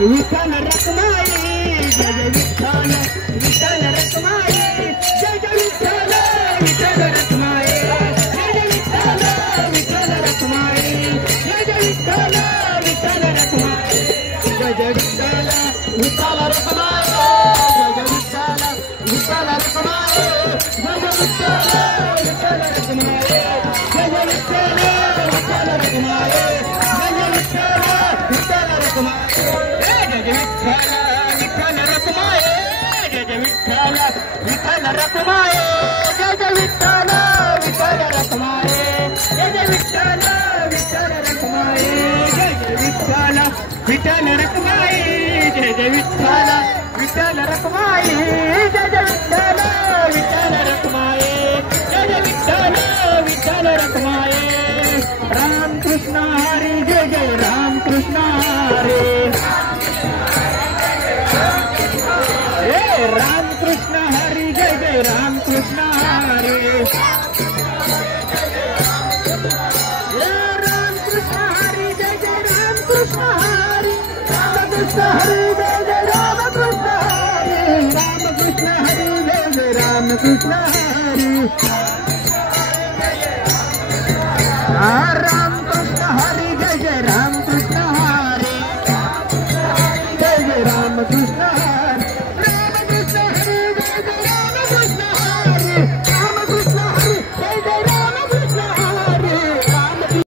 Vitthal Rakhumai Jai Jai Vitthal Vitthal Rakhumai Jai Jai Vitthal Vitthal Rakhumai Jai Jai Vitthal Vitthal Rakhumai Jai Jai Vitthal Vitthal Rakhumai Jai Jai Vitthal Vitthal Rakhumai Jai Jai Vitthal Vitthal Rakhumai Jai Jai Vitthal Vitthal Rakhumai Jai Jai Vitthal Vitthal Rakhumai Jai Jai Vitthal Vitthal Rakhumai Jai Jai Vitthal Vitthal Rakhumai Jai Jai Vitthal Vitthal Rakhumai Jai Jai Vitthal Vitthal Rakhumai Jai Jai Vitthal Vitthal Rakhumai Jai Jai Vitthal Vitthal Rakhumai Jai Jai Vitthal Vitthal Rakhumai Jai Jai Vitthal Vitthal Rakhumai Jai Jai Vitthal Vitthal Rakhumai Ram Krishna Hari Jai Jai Ram Krishna Hari Ram Krishna Hari Jai Jai Ram Krishna Hari Ram Krishna Hari Jai Jai Ram Krishna Hari Ram Krishna Hari Jai Jai Ram Krishna Hari Ram Krishna Hari Jai Jai Ram Krishna Hari